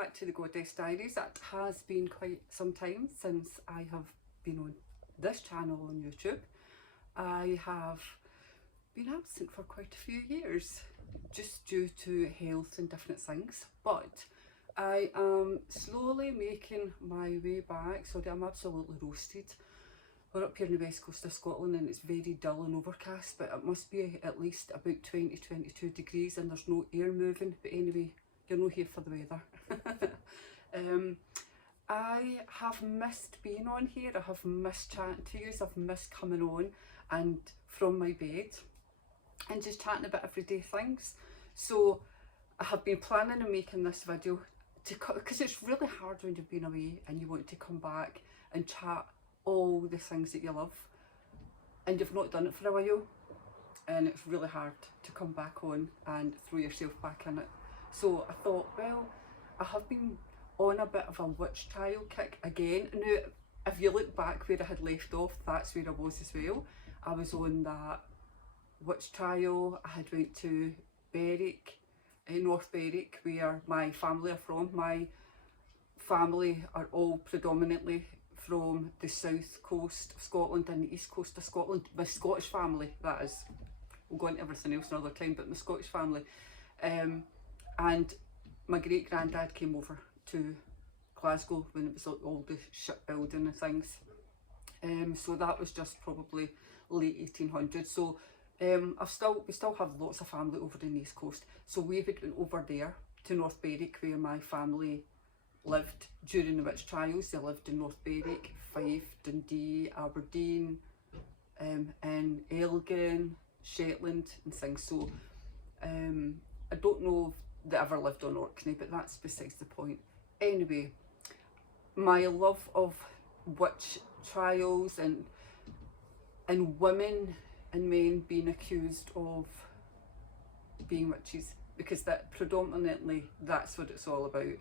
back to the Goddess Diaries. It has been quite some time since I have been on this channel on YouTube. I have been absent for quite a few years just due to health and different things, but I am slowly making my way back. Sorry, I'm absolutely roasted. We're up here in the west coast of Scotland and it's very dull and overcast, but it must be at least about 20-22 degrees and there's no air moving. But anyway, you're not here for the weather. I have missed being on here. I have missed chatting to you. I've missed coming on and from my bed and just chatting about everyday things. So I have been planning on making this video because it's really hard when you've been away and you want to come back and chat all the things that you love and you've not done it for a while, and it's really hard to come back on and throw yourself back in it. So I thought, well, I have been on a bit of a witch trial kick again. Now, if you look back where I had left off, that's where I was as well. I was on that witch trial. I had went to Berwick, North Berwick, where my family are from. My family are all predominantly from the south coast of Scotland and the east coast of Scotland. My Scottish family, that is. We'll go into everything else another time, but my Scottish family. And my great granddad came over to Glasgow when it was like all the shipbuilding and things. So that was just probably late 1800s. So we still have lots of family over in the east coast. So we went over there to North Berwick where my family lived during the witch trials. They lived in North Berwick, Fife, Dundee, Aberdeen, and Elgin, Shetland and things. So I don't know if they ever lived on Orkney, but that's besides the point. Anyway, my love of witch trials and women and men being accused of being witches, because that predominantly that's what it's all about.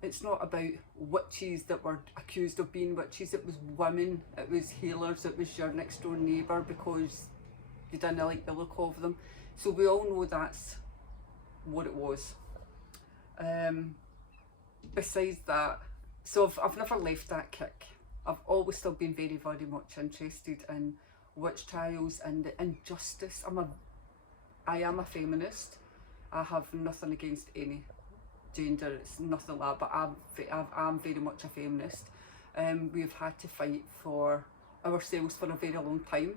It's not about witches that were accused of being witches. It was women, it was healers, it was your next door neighbour because you didn't like the look of them. So we all know that's what it was. Besides that, so I've never left that kick. I've always still been very, very much interested in witch trials and the injustice. I am a feminist. I have nothing against any gender, it's nothing like that, but I'm very much a feminist. We've had to fight for ourselves for a very long time.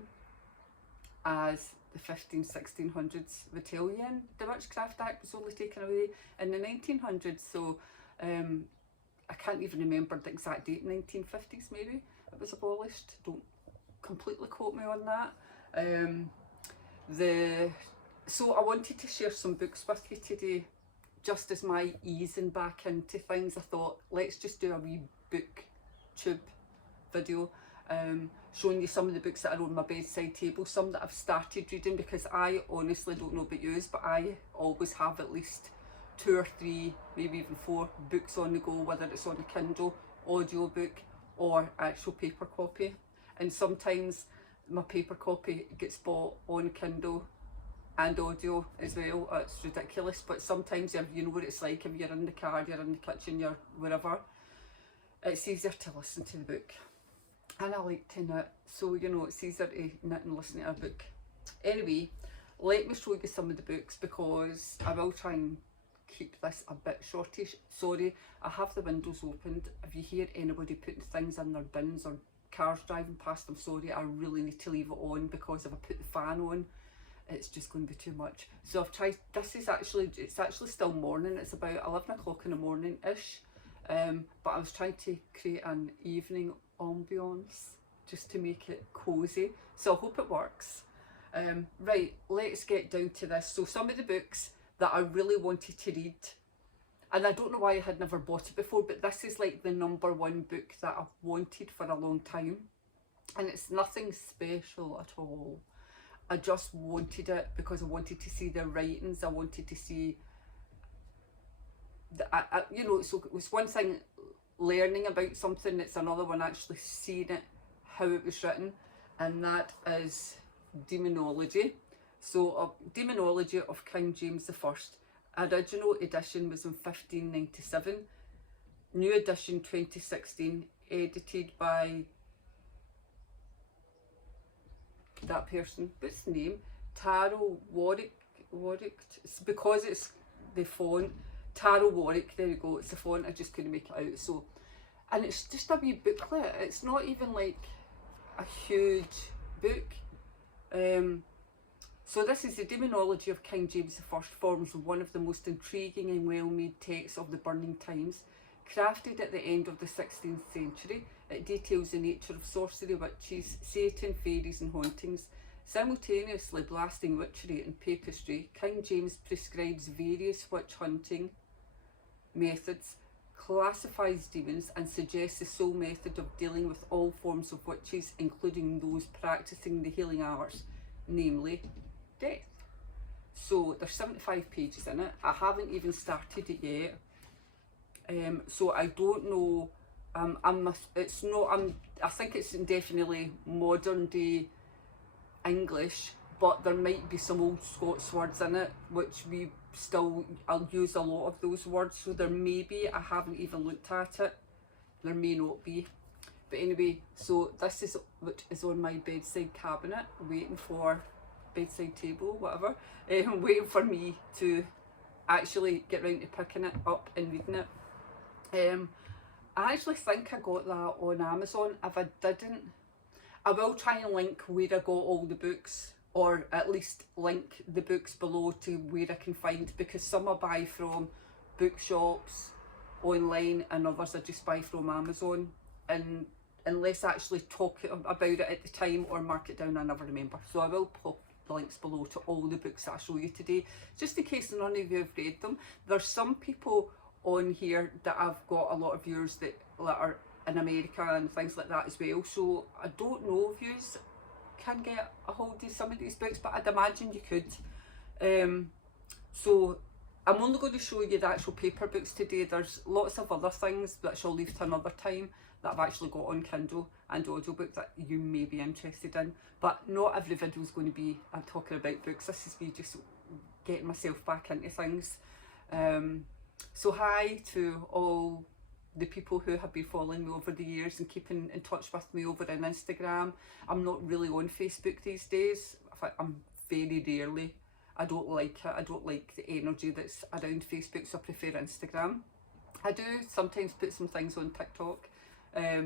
As the 1600s would tell you, and the Witchcraft Act was only taken away in the 1900s, so I can't even remember the exact date, 1950s maybe it was abolished. Don't completely quote me on that. So I wanted to share some books with you today, just as my easing back into things. I thought, let's just do a wee booktube video, showing you some of the books that are on my bedside table, some that I've started reading, because I honestly don't know about yous, but I always have at least 2 or 3, maybe even 4 books on the go, whether it's on a Kindle, audiobook or actual paper copy. And sometimes my paper copy gets bought on Kindle and audio as well. It's ridiculous, but sometimes you know what it's like if you're in the car, you're in the kitchen, you're wherever, it's easier to listen to the book. And I like to knit, so you know it's easier to knit and listen to a book. Anyway, let me show you some of the books because I will try and keep this a bit shortish. Sorry, I have the windows opened. If you hear anybody putting things in their bins or cars driving past, I'm sorry, I really need to leave it on because if I put the fan on, it's just going to be too much. So I've tried, it's actually still morning, it's about 11 o'clock in the morning ish, but I was trying to create an evening ambience just to make it cozy, so I hope it works. Right, let's get down to this. So some of the books that I really wanted to read, and I don't know why I had never bought it before, but this is like the #1 book that I've wanted for a long time, and it's nothing special at all. I just wanted it because I wanted to see the writings. I wanted to see you know, so it was one thing learning about something, it's another one actually seeing it, how it was written, and that is Demonology. So Demonology of King James I. Original edition was in 1597. New edition 2016, edited by that person. What's the name? Taro Warwick. It's because it's the font. Taro Warwick, there you go. It's the font, I just couldn't make it out. So, and it's just a wee booklet. It's not even like a huge book. So this is the Demonology of King James I, forms one of the most intriguing and well-made texts of the burning times. Crafted at the end of the 16th century, it details the nature of sorcery, witches, Satan, fairies and hauntings. Simultaneously blasting witchery and papistry, King James prescribes various witch hunting methods, classifies demons and suggests the sole method of dealing with all forms of witches, including those practising the healing arts, namely death. So there's 75 pages in it. I haven't even started it yet. So I don't know. I think it's definitely modern day English, but there might be some old Scots words in it, which I'll use a lot of those words. So there may be. I haven't even looked at it. There may not be. But anyway, so this is which is on my bedside cabinet, waiting for bedside table, whatever, waiting for me to actually get round to picking it up and reading it. I actually think I got that on Amazon. If I didn't, I will try and link where I got all the books, or at least link the books below to where I can find, because some I buy from bookshops online and others I just buy from Amazon, and unless I actually talk about it at the time or mark it down, I never remember. So I will pop the links below to all the books that I show you today, just in case none of you have read them. There's some people on here that I've got a lot of viewers that are in America and things like that as well, so I don't know if you can get a hold of some of these books, but I'd imagine you could. So I'm only going to show you the actual paper books today. There's lots of other things that I'll leave to another time that I've actually got on Kindle and audiobook that you may be interested in, but not every video is going to be talking about books. This is me just getting myself back into things. So hi to all the people who have been following me over the years and keeping in touch with me over on Instagram. I'm not really on Facebook these days. In fact, I'm very rarely. I don't like it. I don't like the energy that's around Facebook, so I prefer Instagram. I do sometimes put some things on TikTok,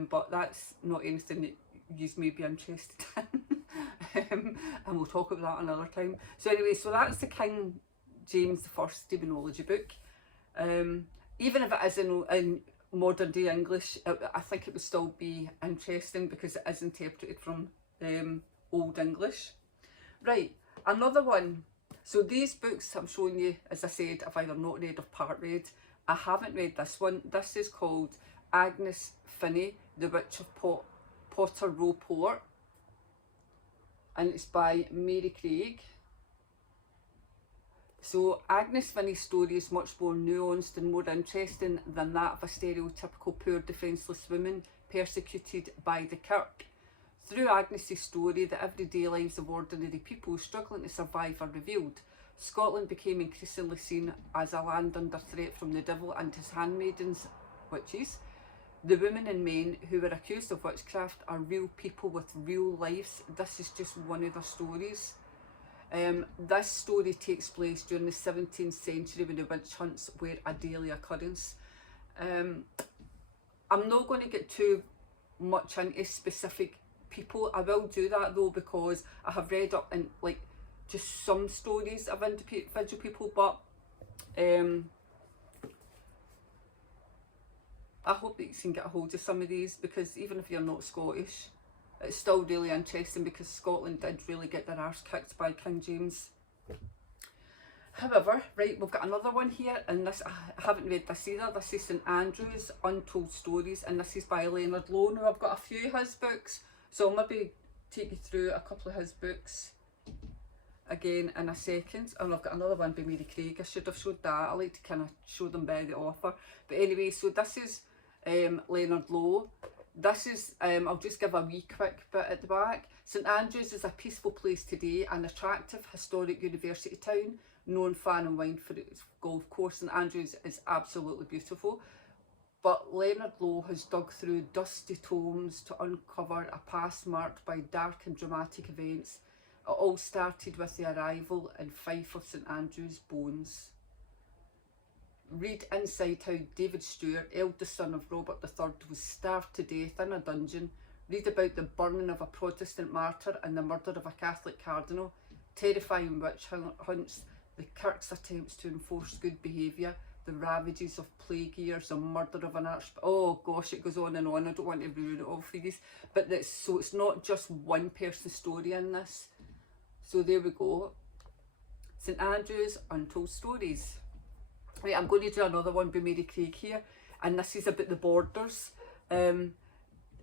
but that's not anything that you may be interested in. And we'll talk about that another time. So anyway, so that's the King James I Demonology book. Even if it is in modern day English, I think it would still be interesting because it is interpreted from Old English. Right, another one. So these books I'm showing you, as I said, I've either not read or part read. I haven't read this one. This is called Agnes Finnie, The Witch of Potter Row Port, and it's by Mary Craig. So Agnes Finnie's story is much more nuanced and more interesting than that of a stereotypical poor defenceless woman persecuted by the kirk. Through Agnes's story, the everyday lives of ordinary people struggling to survive are revealed. Scotland became increasingly seen as a land under threat from the devil and his handmaidens, witches. The women and men who were accused of witchcraft are real people with real lives. This is just one of the stories. This story takes place during the 17th century when the witch hunts were a daily occurrence. I'm not going to get too much into specific people. I will do that though, because I have read up in like just some stories of individual people, but I hope that you can get a hold of some of these, because even if you're not Scottish, it's still really interesting, because Scotland did really get their arse kicked by King James. However, right, we've got another one here, and this, I haven't read this either. This is St Andrews Untold Stories, and this is by Leonard Lowe. Now I've got a few of his books, so I'll maybe take you through a couple of his books again in a second. And I've got another one by Mary Craig. I should have showed that. I like to kind of show them by the author. But anyway, so this is Leonard Lowe. This is, I'll just give a wee quick bit at the back. St Andrews is a peaceful place today, an attractive historic university town known far and wide for its golf course, and Andrews is absolutely beautiful. But Leonard Lowe has dug through dusty tomes to uncover a past marked by dark and dramatic events. It all started with the arrival in Fife of St Andrew's bones. Read inside how David Stewart, eldest son of Robert III, was starved to death in a dungeon. Read about the burning of a Protestant martyr and the murder of a Catholic cardinal, terrifying witch hunts, the Kirk's attempts to enforce good behaviour, the ravages of plague years, the murder of an archbishop. Oh gosh, it goes on and on. I don't want to ruin it all for you. But so it's not just one person's story in this. So there we go. St Andrews Untold Stories. Right, I'm going to do another one by Mary Craig here, and this is about the borders. And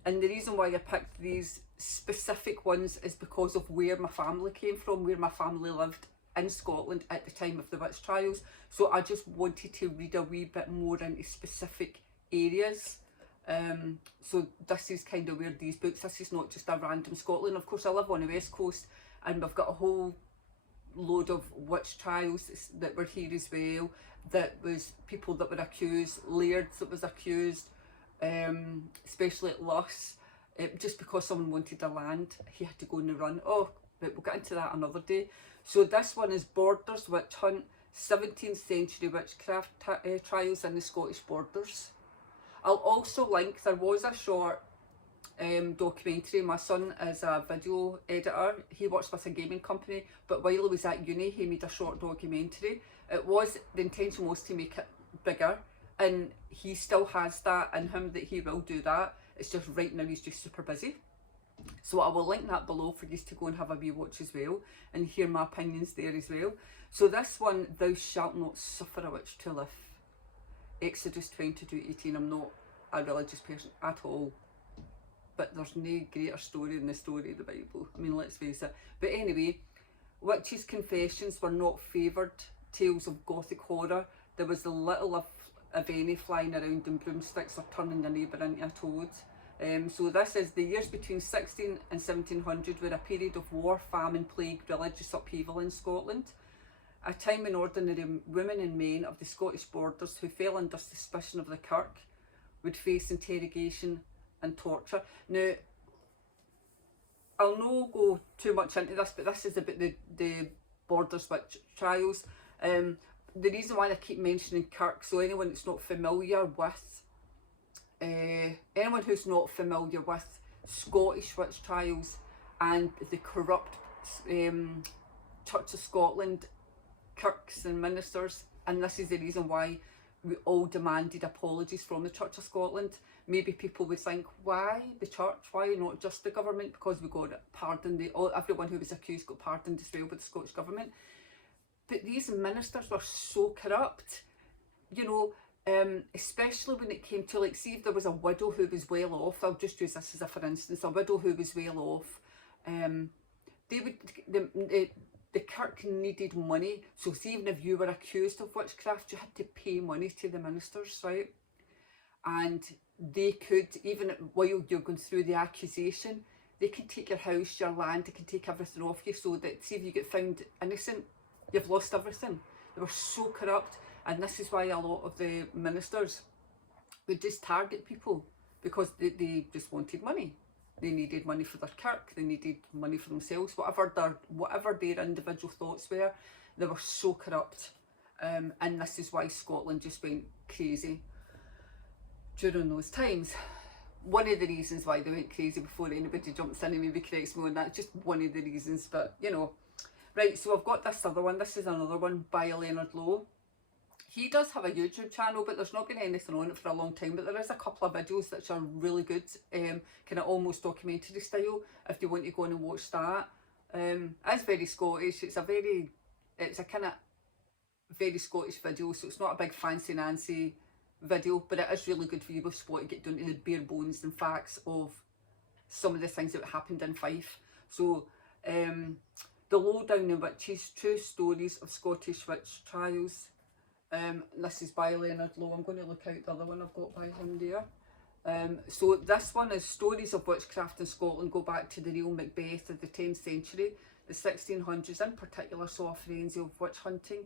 the reason why I picked these specific ones is because of where my family came from, where my family lived in Scotland at the time of the witch trials. So I just wanted to read a wee bit more into specific areas. So this is kind of where these books, this is not just a random Scotland. Of course I live on the west coast, and we've got a whole load of witch trials that were here as well. That was people that were accused, lairds that was accused, especially at Luss, just because someone wanted the land, he had to go on the run. Oh, but we'll get into that another day. So this one is Borders Witch Hunt, 17th century witchcraft trials in the Scottish borders. I'll also link, there was a short documentary. My son is a video editor, he works with a gaming company, but while he was at uni he made a short documentary. The intention was to make it bigger, and he still has that in him, that he will do that. It's just right now he's just super busy. So I will link that below for you to go and have a wee watch as well, and hear my opinions there as well. So this one, Thou Shalt Not Suffer a Witch to Live. Exodus 22:18. I'm not a religious person at all, but there's no greater story than the story of the Bible. I mean, let's face it. But anyway, witches' confessions were not favoured tales of gothic horror. There was a little of any flying around in broomsticks or turning your neighbour into a toad. So this is the years between 16 and 1700 were a period of war, famine, plague, religious upheaval in Scotland. A time when ordinary women and men of the Scottish borders who fell under suspicion of the Kirk would face interrogation and torture. Now, I'll not go too much into this, but this is about the Borders Witch Trials. The reason why I keep mentioning Kirk, so anyone that's not familiar with, anyone who's not familiar with Scottish witch trials and the corrupt Church of Scotland, Kirks and ministers, and this is the reason why we all demanded apologies from the Church of Scotland. Maybe people would think, why the church, why not just the government? Because we got pardoned, everyone who was accused got pardoned as well by the Scottish government. But these ministers were so corrupt, you know, especially when it came to, like, see if there was a widow who was well off, I'll just use this as a for instance, a widow who was well off, the Kirk needed money, so see, even if you were accused of witchcraft, you had to pay money to the ministers, right? And they could, even while you're going through the accusation, they can take your house, your land, they can take everything off you, so that, see, if you get found innocent, you've lost everything. They were so corrupt, and this is why a lot of the ministers would just target people, because they just wanted money. They needed money for their kirk, they needed money for themselves, whatever their individual thoughts were. They were so corrupt, and this is why Scotland just went crazy during those times. One of the reasons why they went crazy, before anybody jumps in and maybe corrects me on that, just one of the reasons, but you know. Right, so I've got this other one. This is another one by Leonard Lowe. He does have a YouTube channel, but there's not been anything on it for a long time, but there is a couple of videos that are really good, kind of almost documentary style, if you want to go on and watch that. It's very Scottish, it's a kind of very Scottish video, so it's not a big fancy Nancy video, but it is really good for you to want to get down to the bare bones and facts of some of the things that happened in Fife. So, the Lowdown of Witches, True Stories of Scottish Witch Trials. This is by Leonard Lowe. I'm going to look out the other one I've got by him there. So this one is Stories of Witchcraft in Scotland, go back to the real Macbeth of the 10th century. The 1600s in particular saw a frenzy of witch hunting,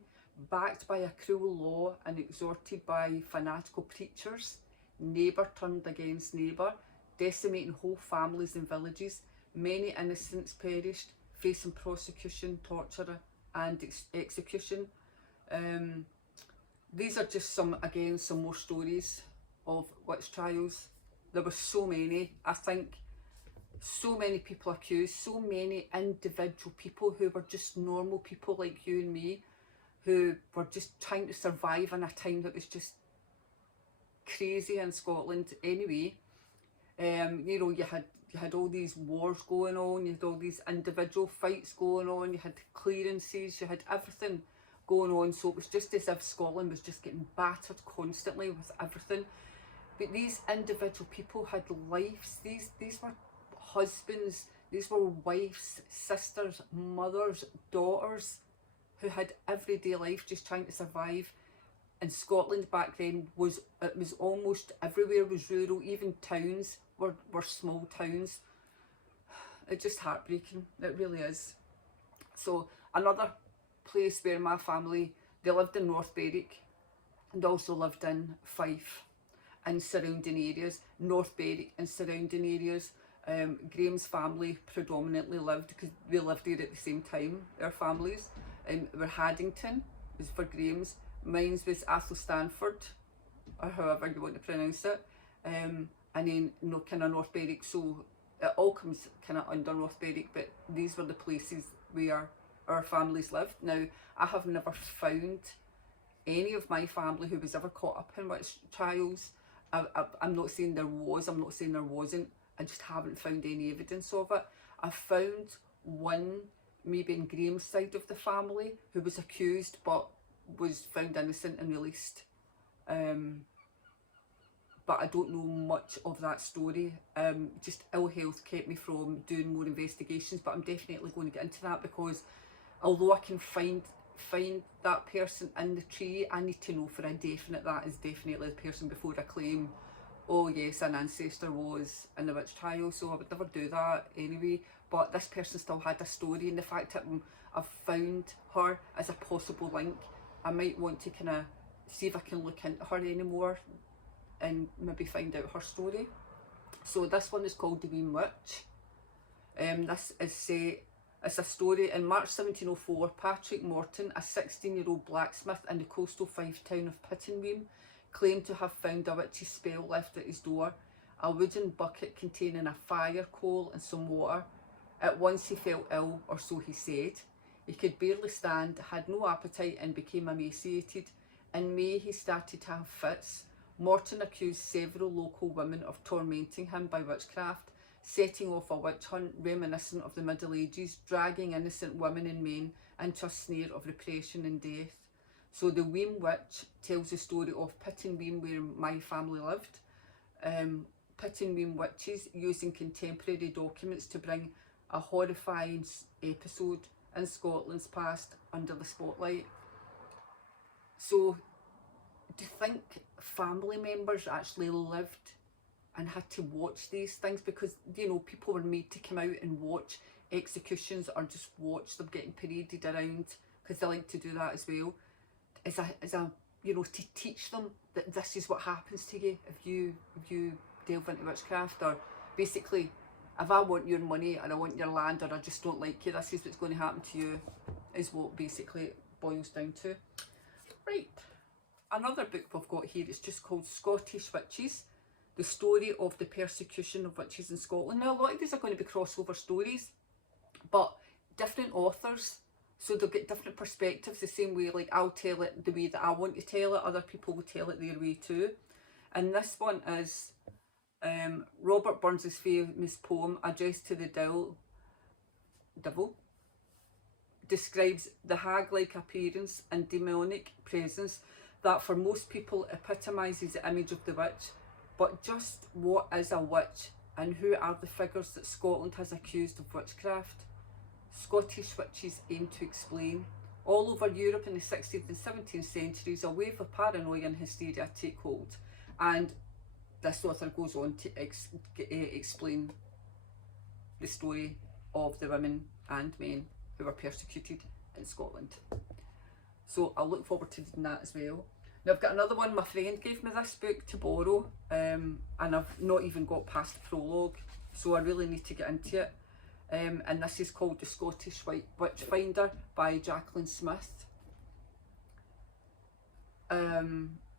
backed by a cruel law and exhorted by fanatical preachers. Neighbour turned against neighbour, decimating whole families and villages. Many innocents perished, facing prosecution, torture and execution. These are just some more stories of witch trials. There were so many. I think so many people accused, so many individual people who were just normal people like you and me, who were just trying to survive in a time that was just crazy in Scotland anyway. You know, you had all these wars going on, you had all these individual fights going on, you had clearances, you had everything going on, so it was just as if Scotland was just getting battered constantly with everything. But these individual people had lives. These were husbands, these were wives, sisters, mothers, daughters, who had everyday life just trying to survive. And Scotland back then was almost everywhere was rural, even towns were small towns. It's just heartbreaking, it really is. So another place where my family, they lived in North Berwick and also lived in Fife and surrounding areas. North Berwick and surrounding areas. Graham's family predominantly lived, because they lived there at the same time, their families. Were Haddington was for Graham's, mine was Athol Stanford, or however you want to pronounce it, and then kind of North Berwick, so it all comes kind of under North Berwick, but these were the places where our families lived. Now, I have never found any of my family who was ever caught up in witch trials. I'm not saying there was, I'm not saying there wasn't, I just haven't found any evidence of it. I found one, maybe in Graham's side of the family, who was accused but was found innocent and released. But I don't know much of that story. Just ill health kept me from doing more investigations, but I'm definitely going to get into that, because although I can find that person in the tree, I need to know for a definite that is definitely the person before I claim, oh yes, an ancestor was in the witch trial. So I would never do that anyway, but this person still had a story, and the fact that I've found her as a possible link, I might want to kind of see if I can look into her anymore and maybe find out her story. So this one is called the Weem Witch. This is it's a story in March 1704. Patrick Morton, a 16-year-old blacksmith in the coastal Fife town of Pittenweem, claimed to have found a witch's spell left at his door, a wooden bucket containing a fire coal and some water. At once he fell ill, or so he said. He could barely stand, had no appetite and became emaciated. In May he started to have fits. Morton accused several local women of tormenting him by witchcraft, setting off a witch hunt reminiscent of the Middle Ages, dragging innocent women and men into a snare of repression and death. So the Weem Witch tells the story of Pittenweem, where my family lived. Pittenweem witches using contemporary documents to bring a horrifying episode in Scotland's past under the spotlight. So do you think family members actually lived and had to watch these things? Because, you know, people were made to come out and watch executions or just watch them getting paraded around, because they like to do that as well. As a you know, to teach them that this is what happens to you if you delve into witchcraft, or basically, if I want your money or I want your land or I just don't like you, this is what's going to happen to you, is what basically it boils down to. Right, another book we've got here is just called Scottish Witches, the story of the persecution of witches in Scotland. Now, a lot of these are going to be crossover stories, but different authors, so they'll get different perspectives. The same way, like, I'll tell it the way that I want to tell it, other people will tell it their way too. And this one is Robert Burns's famous poem, addressed to the Devil, describes the hag-like appearance and demonic presence that for most people epitomises the image of the witch. But just what is a witch, and who are the figures that Scotland has accused of witchcraft? Scottish witches aim to explain. All over Europe in the 16th and 17th centuries, a wave of paranoia and hysteria take hold, and this author goes on to explain the story of the women and men who were persecuted in Scotland. So I'll look forward to doing that as well. Now I've got another one. My friend gave me this book to borrow, and I've not even got past the prologue, so I really need to get into it. And this is called The Scottish Witchfinder by Jacqueline Smith.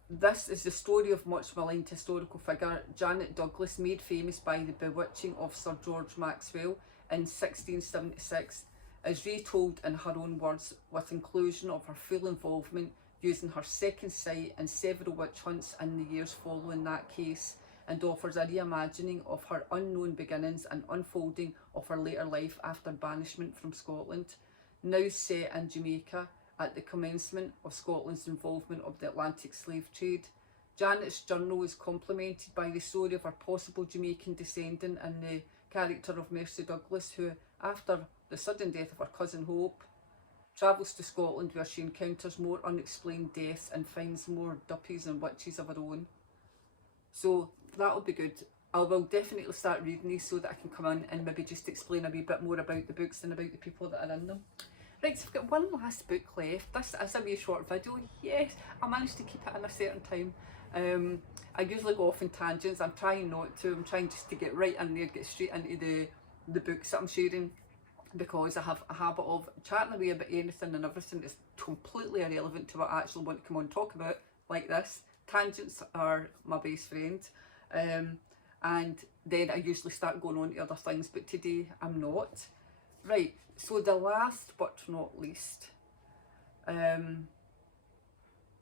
This is the story of much maligned historical figure Janet Douglas, made famous by the bewitching of Sir George Maxwell in 1676, is retold in her own words, with inclusion of her full involvement, using her second sight in several witch hunts in the years following that case, and offers a reimagining of her unknown beginnings and unfolding of her later life after banishment from Scotland. Now set in Jamaica at the commencement of Scotland's involvement of the Atlantic slave trade, Janet's journal is complemented by the story of her possible Jamaican descendant in the character of Mercy Douglas, who, after the sudden death of her cousin Hope, travels to Scotland where she encounters more unexplained deaths and finds more duppies and witches of her own. So that'll be good. I will definitely start reading these so that I can come in and maybe just explain a wee bit more about the books and about the people that are in them. Right, so I've got one last book left. This is a wee short video. Yes, I managed to keep it in a certain time. I usually go off in tangents. I'm trying not to. I'm trying just to get right in there, get straight into the books that I'm sharing, because I have a habit of chatting away about anything and everything that's completely irrelevant to what I actually want to come on and talk about, like this. Tangents are my best friend. And then I usually start going on to other things, but today I'm not. Right, so the last but not least,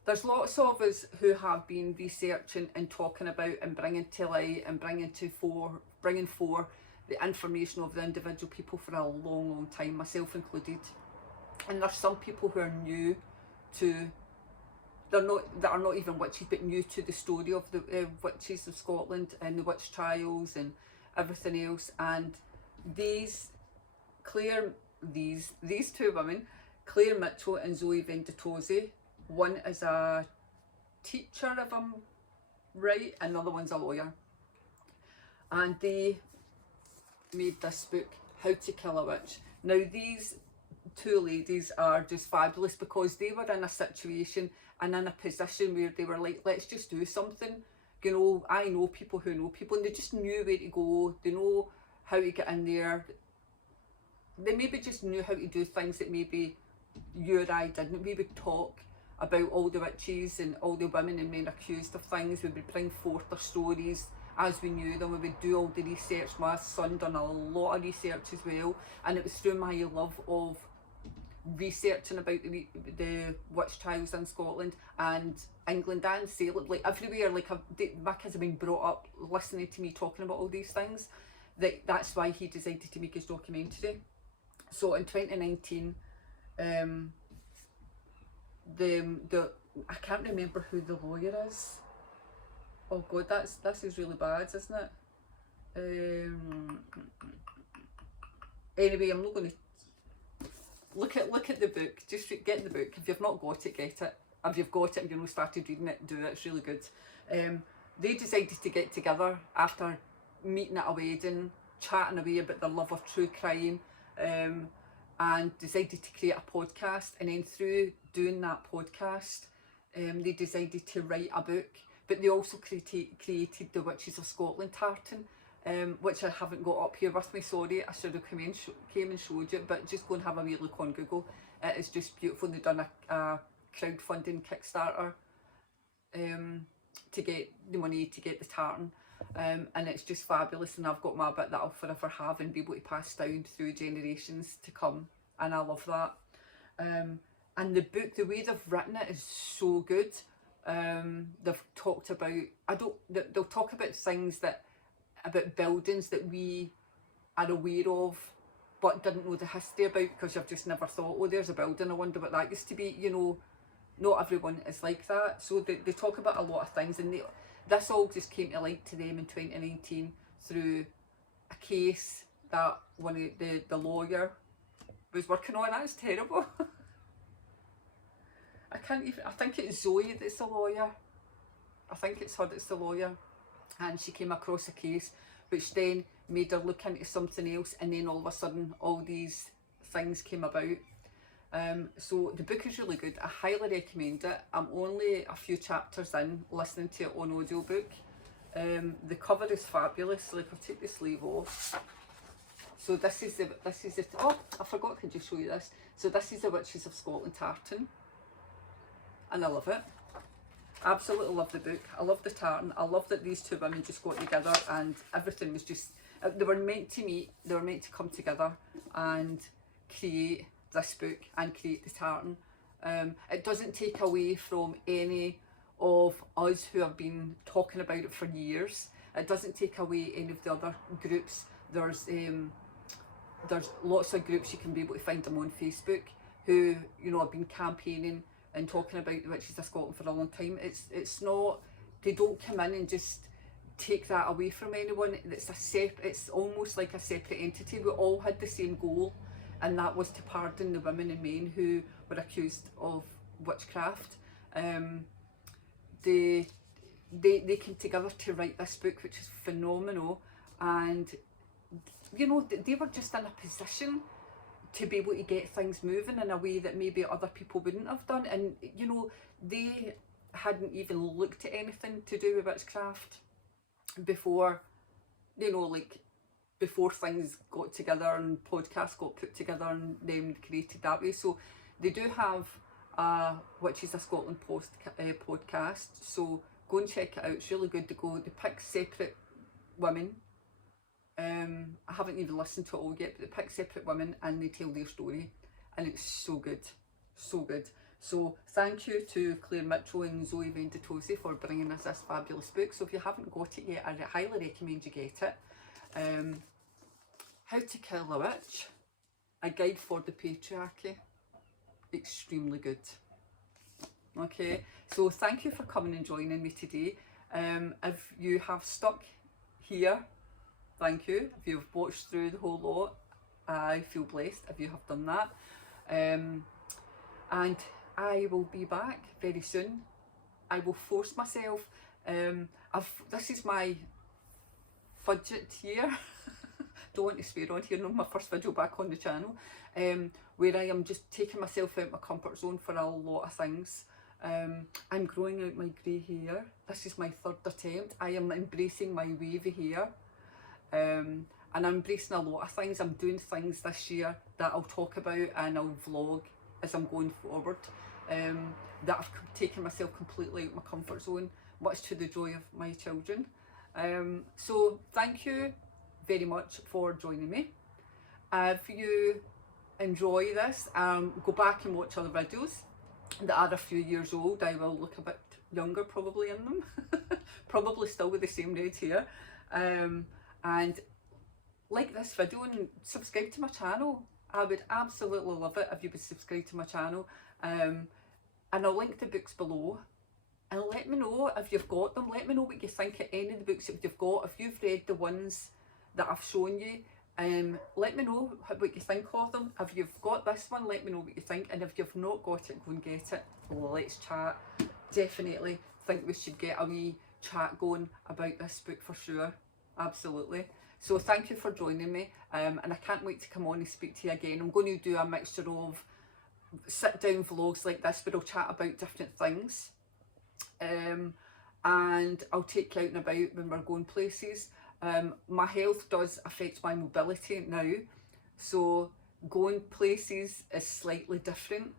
there's lots of us who have been researching and talking about and bringing to light and bringing forth the information of the individual people for a long time, myself included. And there's some people who are new to, that are not even witches, but new to the story of the witches of Scotland and the witch trials and everything else. And these two women, Claire Mitchell and Zoe Venditozzi, one is a teacher, if I'm right, and the other one's a lawyer. And they made this book, How to Kill a Witch. Now these two ladies are just fabulous, because they were in a situation and in a position where they were like, let's just do something. You know, I know people who know people, and they just knew where to go. They know how to get in there. They maybe just knew how to do things that maybe you or I didn't. We would talk about all the witches and all the women and men accused of things. We would bring forth their stories as we knew them. We would do all the research. My son done a lot of research as well, and it was through my love of researching about the witch trials in Scotland and England and Salem, like everywhere. Like my kids have been brought up listening to me talking about all these things. That's why he decided to make his documentary. So in 2019, I can't remember who the lawyer is. Oh God, this is really bad, isn't it? Anyway, I'm not going to look at the book. Just get the book. If you've not got it, get it. If you've got it and you've not started reading it, do it. It's really good. They decided to get together after meeting at a wedding, chatting away about their love of true crime, and decided to create a podcast. And then through doing that podcast, they decided to write a book. But they also created the Witches of Scotland tartan, which I haven't got up here with me. Sorry, I should have came and showed you, but just go and have a wee look on Google. It is just beautiful. They've done a crowdfunding Kickstarter to get the money to get the tartan, and it's just fabulous. And I've got my bit that I'll forever have and be able to pass down through generations to come, and I love that. And the book, the way they've written it is so good. They've talked about, they'll talk about things about buildings that we are aware of but didn't know the history about, because you've just never thought, oh, there's a building, I wonder what that used to be. You know, not everyone is like that. So they talk about a lot of things, and this all just came to light to them in 2019 through a case that one of the lawyer was working on. That's terrible. I think it's Zoe that's the lawyer. I think it's her that's the lawyer. And she came across a case which then made her look into something else, and then all of a sudden all these things came about. So the book is really good. I highly recommend it. I'm only a few chapters in, listening to it on audiobook. The cover is fabulous. Like, I'll take the sleeve off. So this is the oh, I forgot to just show you this. So this is the Witches of Scotland tartan, and I love it. Absolutely love the book. I love the tartan. I love that these two women just got together and everything was just, they were meant to meet, they were meant to come together and create this book and create the tartan. It doesn't take away from any of us who have been talking about it for years. It doesn't take away any of the other groups. There's lots of groups, you can be able to find them on Facebook, who, you know, have been campaigning and talking about the Witches of Scotland for a long time. It's not, they don't come in and just take that away from anyone. It's almost like a separate entity. We all had the same goal, and that was to pardon the women and men who were accused of witchcraft. They came together to write this book, which is phenomenal, and you know, they were just in a position to be able to get things moving in a way that maybe other people wouldn't have done. And you know, they hadn't even looked at anything to do with witchcraft before, you know, like before things got together and podcasts got put together and then created that way. So they do have a Witches of Scotland podcast, so go and check it out. It's really good to go. They pick separate women. I haven't even listened to it all yet, but they pick separate women and they tell their story, and it's so good, so good. So thank you to Claire Mitchell and Zoe Venditosi for bringing us this fabulous book. So if you haven't got it yet, I highly recommend you get it. How to Kill a Witch, a guide for the patriarchy. Extremely good. Okay, so thank you for coming and joining me today. If you have stuck here, thank you. If you've watched through the whole lot, I feel blessed if you have done that. And I will be back very soon. I will force myself. This is my fudget year. Don't want to swear on here, not my first video back on the channel, where I am just taking myself out of my comfort zone for a lot of things. I'm growing out my grey hair. This is my third attempt. I am embracing my wavy hair. And I'm embracing a lot of things. I'm doing things this year that I'll talk about and I'll vlog as I'm going forward, that I've taken myself completely out of my comfort zone, much to the joy of my children. So thank you very much for joining me. If you enjoy this, go back and watch other videos that are a few years old. I will look a bit younger probably in them, probably still with the same red hair. And like this video and subscribe to my channel. I would absolutely love it if you would subscribe to my channel. And I'll link the books below. And let me know if you've got them. Let me know what you think of any of the books that you've got. If you've read the ones that I've shown you, let me know what you think of them. If you've got this one, let me know what you think. And if you've not got it, go and get it. Let's chat. Definitely think we should get a wee chat going about this book for sure. Absolutely. So thank you for joining me, and I can't wait to come on and speak to you again. I'm going to do a mixture of sit down vlogs like this where I'll chat about different things, and I'll take you out and about when we're going places. My health does affect my mobility now, so going places is slightly different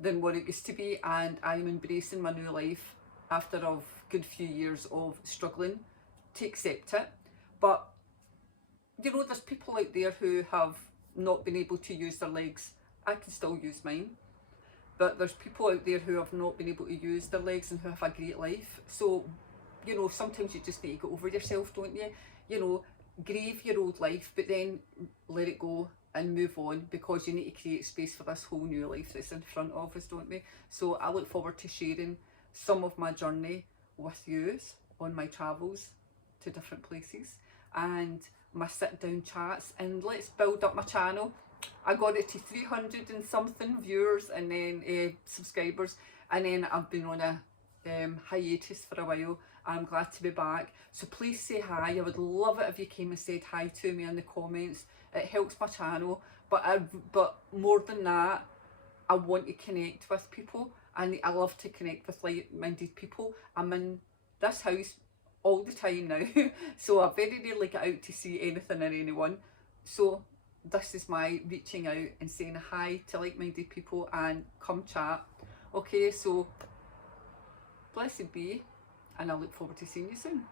than what it used to be, and I'm embracing my new life after a good few years of struggling to accept it. But you know, there's people out there who have not been able to use their legs. I can still use mine, but there's people out there who have not been able to use their legs and who have a great life. So you know, sometimes you just need to get over yourself, don't you? You know, grieve your old life, but then let it go and move on, because you need to create space for this whole new life that's in front of us, don't we? So I look forward to sharing some of my journey with you on my travels to different places and my sit down chats, and let's build up my channel. I got it to 300 and something viewers and then subscribers, and then I've been on a hiatus for a while. I'm glad to be back, so please say hi. I would love it if you came and said hi to me in the comments. It helps my channel, but more than that, I want to connect with people, and I love to connect with like-minded people. I'm in this house all the time now, so I very rarely get out to see anything or anyone. So this is my reaching out and saying hi to like-minded people and come chat. Okay, so blessed be, and I look forward to seeing you soon.